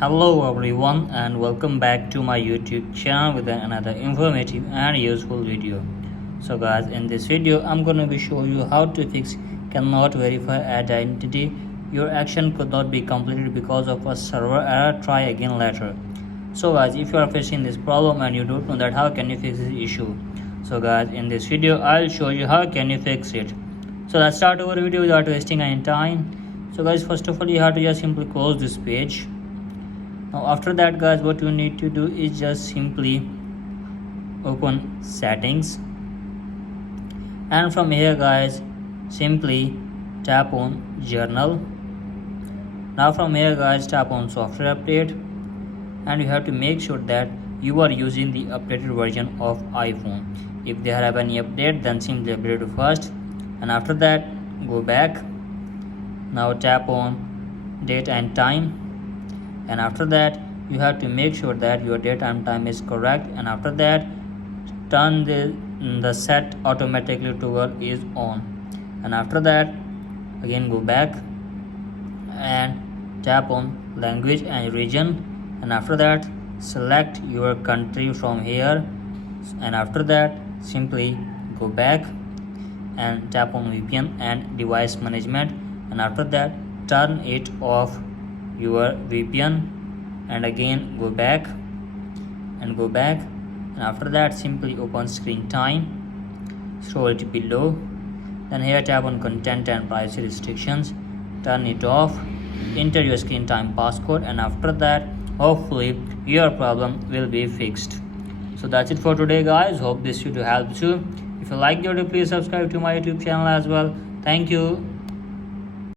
Hello everyone and welcome back to my YouTube channel with another informative and useful video. So guys, in this video I'm gonna be showing you how to fix cannot verify identity. Your action could not be completed because of a server error. Try again later. So guys, if you are facing this problem and you don't know that how can you fix this issue, so guys, in this video I'll show you how can you fix it. So let's start our video without wasting any time. So guys, first of all you have to just simply close this page. Now after that guys, what you need to do is just simply open settings, and from here guys simply tap on journal. Now from here guys tap on software update, and you have to make sure that you are using the updated version of iPhone. If they have any update, then simply update it first, and after that go back. Now tap on date and time, and after that you have to make sure that your date and time is correct, and after that turn the set automatically to work is on, and after that again go back and tap on language and region, and after that select your country from here, and after that simply go back and tap on VPN and device management, and after that turn it off your VPN, and again go back and go back, and after that simply open screen time, scroll it below, then here tap on content and privacy restrictions, turn it off, enter your screen time passcode, and after that hopefully your problem will be fixed. So that's it for today guys, hope this video helps you. If you like the video, please subscribe to my YouTube channel as well. Thank you.